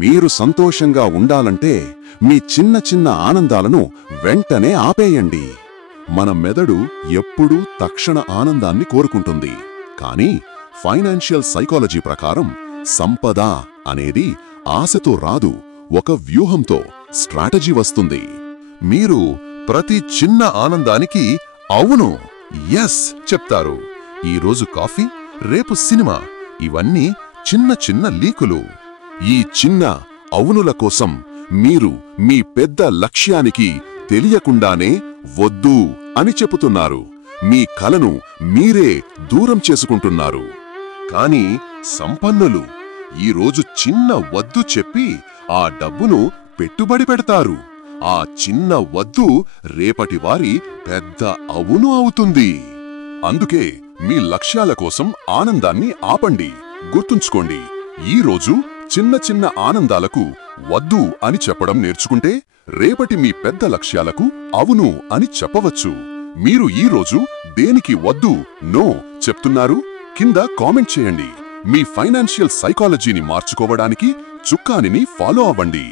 మీరు సంతోషంగా ఉండాలంటే మీ చిన్న చిన్న ఆనందాలను వెంటనే ఆపేయండి. మన మెదడు ఎప్పుడూ తక్షణ ఆనందాన్ని కోరుకుంటుంది. కానీ ఫైనాన్షియల్ సైకాలజీ ప్రకారం సంపద అనేది ఆశతో రాదు, ఒక వ్యూహంతో, స్ట్రాటజీ వస్తుంది. మీరు ప్రతి చిన్న ఆనందానికి అవును, ఎస్ చెప్తారు. ఈరోజు కాఫీ, రేపు సినిమా, ఇవన్నీ చిన్న చిన్న లీకులు. ఈ చిన్న అవునుల కోసం మీరు మీ పెద్ద లక్ష్యానికి తెలియకుండానే వద్దు అని చెబుతున్నారు. మీ కలను మీరే దూరం చేసుకుంటున్నారు. కానీ సంపన్నులు ఈరోజు చిన్న వద్దు చెప్పి ఆ డబ్బును పెట్టుబడి పెడతారు. ఆ చిన్న వద్దు రేపటి వారి పెద్ద అవును అవుతుంది. అందుకే మీ లక్ష్యాల కోసం ఆనందాన్ని ఆపండి. గుర్తుంచుకోండి, ఈరోజు చిన్న చిన్న ఆనందాలకు వద్దు అని చెప్పడం నేర్చుకుంటే రేపటి మీ పెద్ద లక్ష్యాలకు అవును అని చెప్పవచ్చు. మీరు ఈరోజు దేనికి వద్దు, నో చెప్తున్నారు? కింద కామెంట్ చేయండి. మీ ఫైనాన్షియల్ సైకాలజీని మార్చుకోవడానికి చుక్కానిని ఫాలో అవ్వండి.